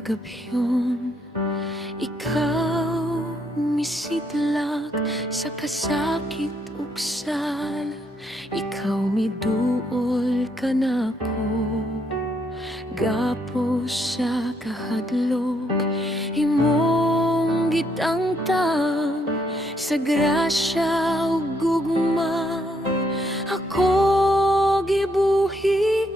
kagabyon, ikaw misidlak sa kasakit ug sala. Ikaw miduol ka nako gapos sa kahadlok. Imong gitangtang sa grasya ug gugma, ako gibuhian.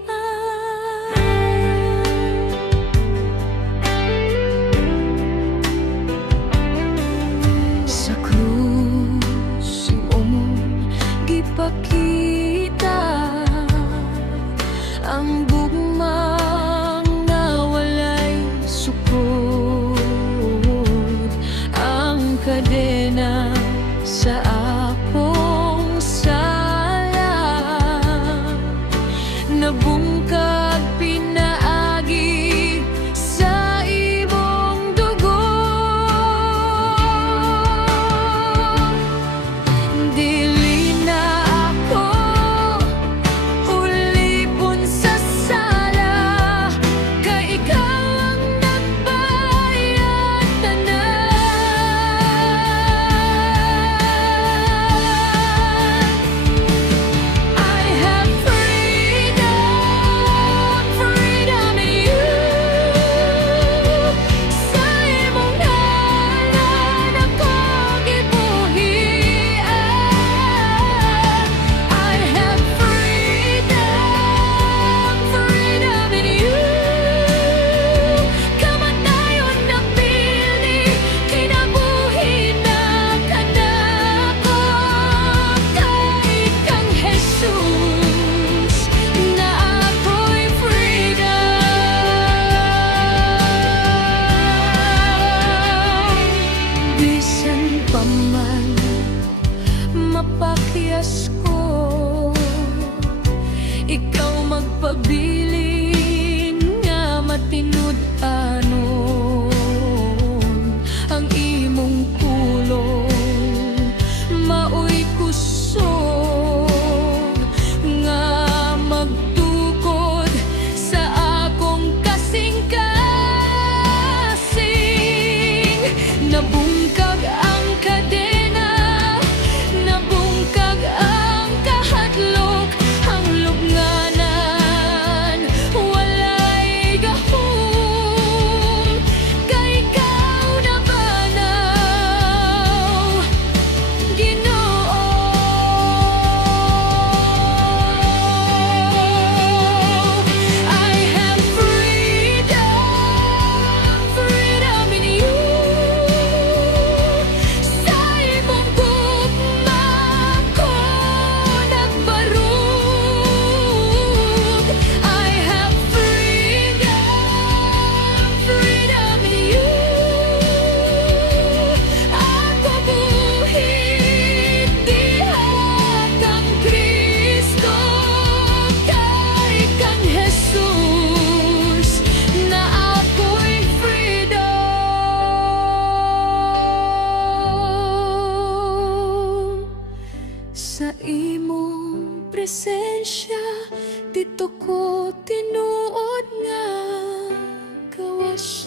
Sa krus imong gipakita ang bugmang nga walay sukod, ang kadena sa akong sala nabungkag pinaagi sa imong dugo. Dili na ako ulipon sa sala, kay ikaw ang nagbayad tanan. I have freedom, freedom in you. Sa imong ngalan ako gibuhian. I have freedom, freedom in you. Kamatayon na pili, kinabuhi na kanako. Kay kang Jesus, na ako'y freedom. Bisan pa man mapakyas ko, ikaw magpabilin nga matinud-anon. Ang imong pulong maoy kusog nga magtukod sa akong kasing-kasing. Nabungkag ang kadena, nabungkag ang kahadlok, ang lubnganan walay gahom. Kay ikaw nabanaw, Ginoo. I have freedom, freedom in you. Sa imong gugma ko nagbarug. I have freedom, freedom in you. Ako buhit diha kang Kristo, kay kang Jesus, na ako'y freedom. Sa imong presensya, dito ko tinuod nga gawas